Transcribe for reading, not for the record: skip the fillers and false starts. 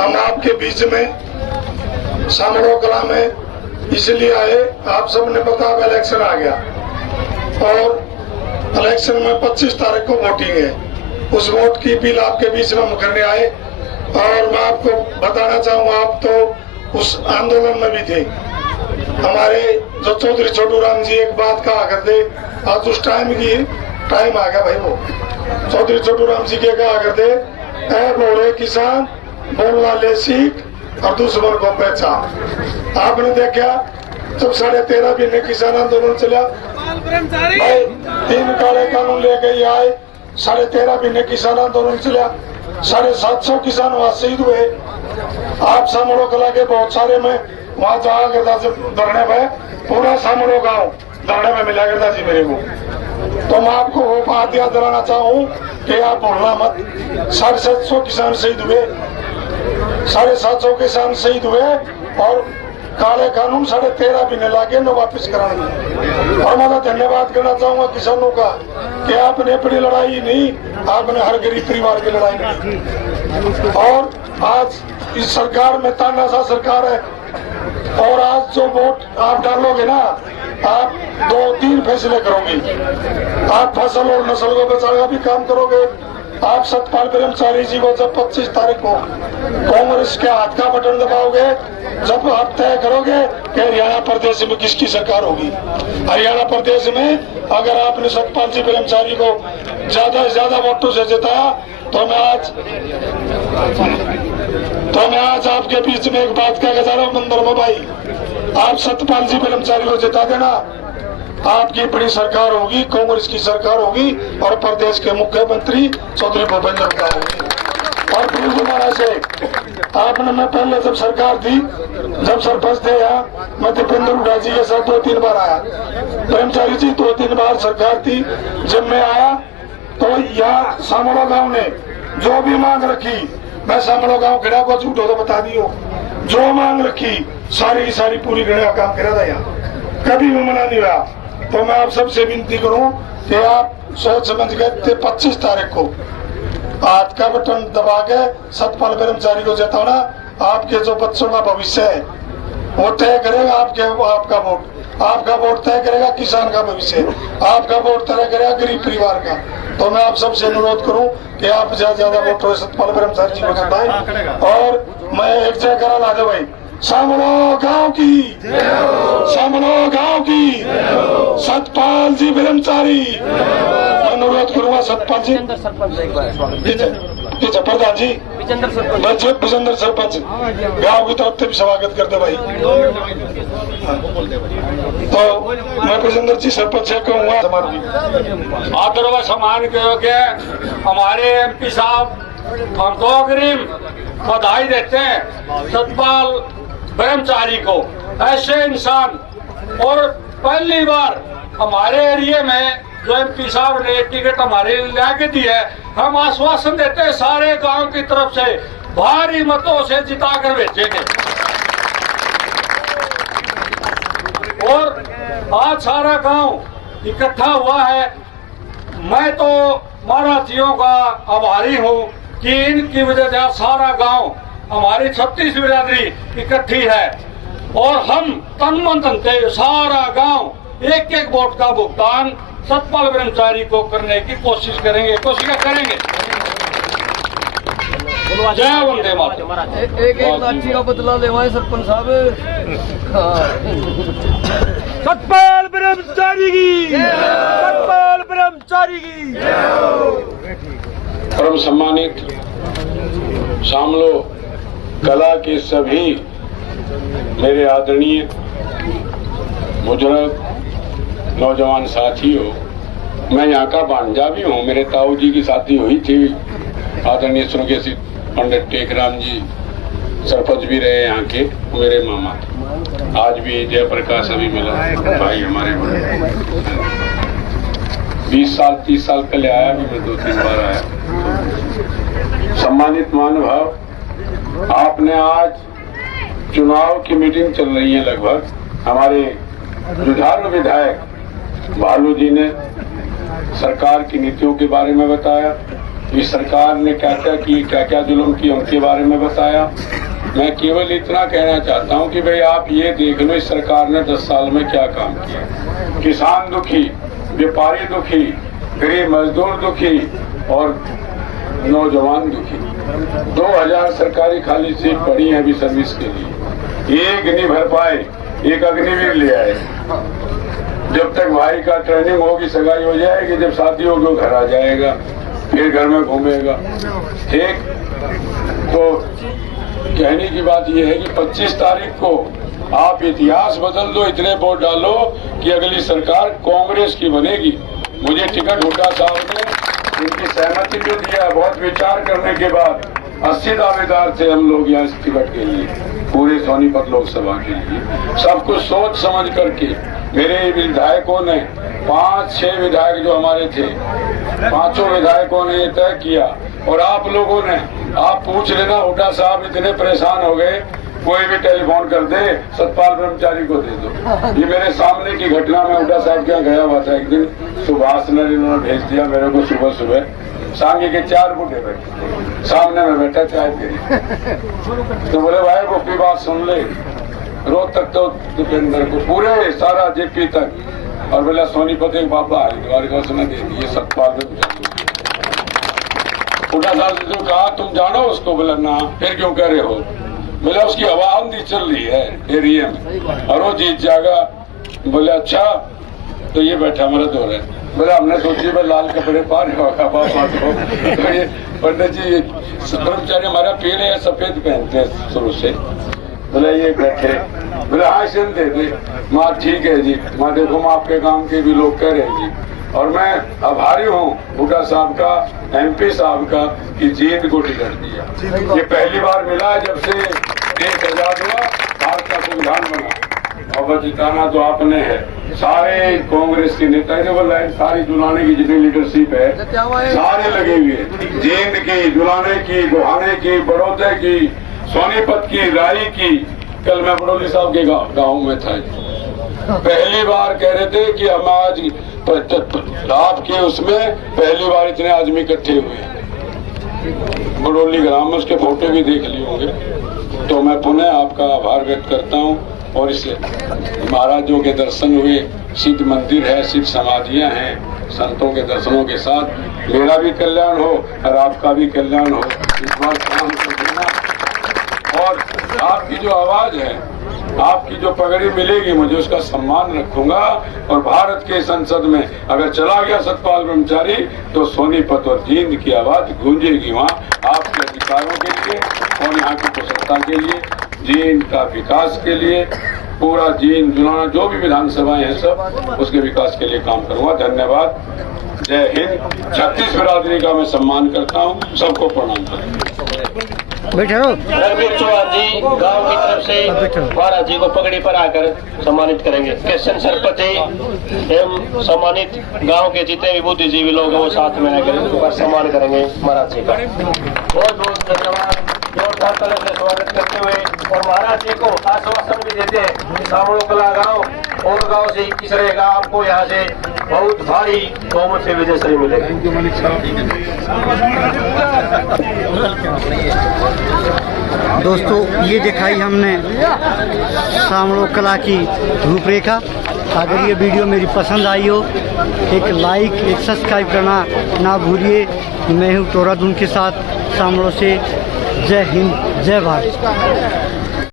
हम आपके बीच में सामरो कला में इसलिए आए, आप सबने पता अब इलेक्शन आ गया और इलेक्शन में 25 तारीख को वोटिंग है। उस वोट की अपील आपके बीच में हम करने आए और मैं आपको बताना चाहूंगा, आप तो उस आंदोलन में भी थे। हमारे जो चौधरी छोटू राम जी एक बात कहा करते, आज उस टाइम आ गया भाई, वो चौधरी छोटू राम जी के कहा करते, ऐ बोले किसान बोलना ले सीख और दुश्मन को पहचान। आपने देखा जब 13.5 महीने किसान आंदोलन चला भाई, 3 काले कानून लेके आए, 13.5 महीने किसान आंदोलन चला, 750 किसान वहां शहीद हुए। आप सामरो कला के बहुत सारे में वहां जाया करता धरने में, पूरा सामरो गांव धरने में मिला करता जी मेरे को। तो मैं आपको वो बात याद दिलाना चाहूँ कि आप भूलना मत, 750 किसान शहीद हुए, 750 किसान शहीद हुए और काले कानून 13.5 महीने लागे न वापिस कराने। और मैं धन्यवाद करना चाहूंगा किसानों का कि आपने अपनी लड़ाई नहीं, आपने हर गरीब परिवार की लड़ाई नहीं। और आज इस सरकार में तानाशाह सरकार है और आज जो वोट आप डालोगे ना, आप 2-3 फैसले करोगे। आप फसल और नस्ल को बचाने का भी काम करोगे। आप सतपाल ब्रह्मचारी जी को जब 25 तारीख को कांग्रेस के हाथ का बटन दबाओगे, जब आप तय करोगे कि हरियाणा प्रदेश में किसकी सरकार होगी। हरियाणा प्रदेश में अगर आपने सतपाल जी ब्रह्मचारी को ज्यादा से ज्यादा वोटों से जिताया तो मैं आज आपके बीच में एक बात कहना चाह रहा हूँ मंदिर में भाई, आप सतपाल जी ब्रह्मचारी को जिता देना, आपकी बड़ी सरकार होगी, कांग्रेस की सरकार होगी और प्रदेश के मुख्यमंत्री चौधरी भूपेंद्र का होगी। और फिर दोबारा से आपने, मैं पहले जब सरकार थी, जब सरपंच थे यहाँ, मैं दीपेंद्र हुड्डा जी के साथ 2-3 बार आया, ब्रह्मचारी जी 2-3 बार सरकार थी। जब मैं आया तो यहाँ सामरो गांव ने जो भी मांग रखी, मैं सामरो गांव खड़ा को झूठ हो तो बता दियो, जो मांग रखी सारी की सारी पूरी करने का काम करा था यहाँ, कभी भी मना नहीं हुआ। तो मैं आप सबसे विनती करूं कि आप सोच समझ के 25 तारीख को हाथ का बटन दबा के सतपाल ब्रह्मचारी को जिताना। आपके जो बच्चों का भविष्य है वो तय करेगा, आपका वोट तय करेगा किसान का भविष्य, आपका वोट तय करेगा गरीब परिवार का। तो मैं आप सबसे अनुरोध करूं कि आप ज्यादा वोट हो सतपाल ब्रह्मचारी जी को जिताएं। और मैं एक जयकारा ला दे भाई, सामरो गांव की, सामरो गांव की, सतपाल जी ब्रह्मचारी। अनुरोध करूंगा सतपाल जी, प्रधान जी, विजेंद्र सरपंच गांव की तरफ से स्वागत करते भाई। तो मैं विजेंद्र जी सरपंच से कहूँगा आदर सम्मान के हमारे MP साहब हमको अग्रिम बधाई देते हैं सतपाल ब्रह्मचारी को। ऐसे इंसान, और पहली बार हमारे एरिया में जो MP साहब ने टिकट हमारे लाके दी है, हम आश्वासन देते हैं सारे गांव की तरफ से भारी मतों से जिताकर भेजेंगे। और आज सारा गांव इकट्ठा हुआ है। मैं तो मराठियों का आभारी हूँ कि इनकी वजह से सारा गांव, हमारी 36 बिरादरी इकट्ठी है और हम तन मन धन से सारा गांव एक वोट का भुगतान सतपाल ब्रह्मचारी को करने की कोशिश करेंगे। जय वंदे मातरम। एक लाठी का बदला लेवाए सरपंच साहब। सतपाल ब्रह्मचारी की, सतपाल ब्रह्मचारी की। परम सम्मानित सामरो कला के सभी मेरे आदरणीय बुजुर्ग नौजवान साथियों, मैं यहाँ का भांजा भी हूँ। मेरे ताऊ जी की शादी हुई थी, आदरणीय स्वर्गीय पंडित टेकराम जी सरपंच भी रहे यहाँ के, मेरे मामा थे। आज भी जयप्रकाश अभी मिला भाई हमारे, 20 साल 30 साल पहले आया भी मैं, 2-3 बार आया। सम्मानित महानुभाव, आपने आज चुनाव की मीटिंग चल रही है, लगभग हमारे जुझारू विधायक भालू जी ने सरकार की नीतियों के बारे में बताया, इस सरकार ने क्या क्या की, क्या क्या जुल्म की, उनके बारे में बताया। मैं केवल इतना कहना चाहता हूं कि भाई आप ये देख लो इस सरकार ने 10 साल में क्या काम किया। किसान दुखी, व्यापारी दुखी, गरीब मजदूर दुखी और नौजवान दुखी। 2000 सरकारी खाली सीट पड़ी है अभी सर्विस के लिए, एक नहीं भर पाए, एक अग्निवीर ले आए। जब तक भाई का ट्रेनिंग होगी, सगाई हो जाएगी, जब शादी होगी वो घर आ जाएगा, फिर घर में घूमेगा। ठीक, तो कहने की बात यह है कि 25 तारीख को आप इतिहास बदल दो, इतने वोट डालो कि अगली सरकार कांग्रेस की बनेगी। मुझे टिकट हुड्डा साहब ने इनकी सहमति भी दिया। बहुत विचार करने के बाद 80 दावेदार थे हम लोग यहाँ इस टिकट के लिए, पूरे सोनीपत लोकसभा के लिए। सब कुछ सोच समझ करके मेरे विधायकों ने 5-6 विधायक जो हमारे थे, 5 विधायकों ने तय किया। और आप लोगों ने, आप पूछ लेना, हुड्डा साहब इतने परेशान हो गए, कोई भी टेलीफोन कर दे, सतपाल ब्रह्मचारी को दे दो। ये मेरे सामने की घटना में हुड्डा साहब के यहाँ गया हुआ था एक दिन, सुभाष ने इन्होंने भेज दिया मेरे को सुबह सुबह। सांगे के 4 बूढ़े बैठे सामने में बैठा चाय पी, तो बोले भाई वो की बात सुन ले। रोज तक तो दीपेंद्र को पूरे सारा जेपी तक, और बोला सोनीपत एक बाबा हरिद्वार का उसने दे दिए सतपाल ब्रह्मचारी। हुड्डा साहब ने कहा तुम जानो उसको? बोला ना। फिर क्यों कह रहे हो? बोला उसकी हवा आंधी चल रही है एरिया में और वो जीत जाएगा। बोले अच्छा, तो ये बैठा मेरा दौर है। बोला हमने सोची भाई लाल कपड़े पार होगा बाबा को। तो ये पंडित जी ब्रह्मचारी हमारा पीले या सफेद पहनते हैं शुरू से। बोला ये बैठे, बोले हाँ इसे दे दे। माँ ठीक है जी, माँ देखो माँ आपके गाँव के भी लोग कह रहे हैं जी, और मैं आभारी हूँ हुड्डा साहब का, MP साहब का, कि जींद को टिकट दिया। ये पहली बार मिला जब से देश आजाद हुआ, भारत का संविधान बना। और जिताना तो आपने है। सारे कांग्रेस के नेता ने वो लाइन सारी जुलाने की जितनी लीडरशिप है सारे लगे हुए, जींद की, जुलाने की, गोहाने की, बड़ौदे की, सोनीपत की, राई की। कल मैं बड़ौली साहब के गाँव में था, पहली बार कह रहे थे कि हम आज आपके उसमें पहली बार इतने आदमी इकट्ठे हुए बड़ौली ग्राम में, उसके फोटो भी देख लिए होंगे। तो मैं पुनः आपका आभार व्यक्त करता हूं। और इससे महाराजों के दर्शन हुए, सिद्ध मंदिर है, सिद्ध समाधियां हैं, संतों के दर्शनों के साथ मेरा भी कल्याण हो और आपका भी कल्याण हो। इस बार ध्यान से देना। और आपकी जो आवाज है, आपकी जो पगड़ी मिलेगी, मुझे उसका सम्मान रखूंगा। और भारत के संसद में अगर चला गया सतपाल ब्रह्मचारी, तो सोनीपत और जींद की आवाज गूंजेगी वहाँ आपके अधिकारों के लिए और यहाँ की कुशलता के लिए, जींद का विकास के लिए। पूरा जींद जुलाना जो भी विधानसभाएं हैं सब उसके विकास के लिए काम करूंगा। धन्यवाद। जय हिंद। 36 बिरादरी का मैं सम्मान करता हूँ। सबको प्रणाम करता हूँ। बैठे रहो। रणबीर चौहान जी गांव की तरफ से महाराज जी को पगड़ी पर आकर सम्मानित करेंगे। क्रिश्चियन सरपंच एवं सम्मानित गांव के जितने भी बुद्धिजीवी लोग हैं वो साथ में आकर सम्मान करेंगे महाराज जी का। बहुत बहुत धन्यवाद। जोरदार तालियों से स्वागत करते हुए और महाराज जी को आश्वासन भी देते हैं सामड़ो कला गाँव और गाँव से इस रहेगा, आपको यहाँ से बहुत भारी बहुमत से विजय श्री मिलेगी। दोस्तों ये दिखाई हमने सामड़ो कला की रूपरेखा। अगर ये वीडियो मेरी पसंद आई हो, एक लाइक, एक सब्सक्राइब करना ना भूलिए। मैं हूँ टोरा धूम के साथ सामड़ो से। जय हिंद, जय भारत।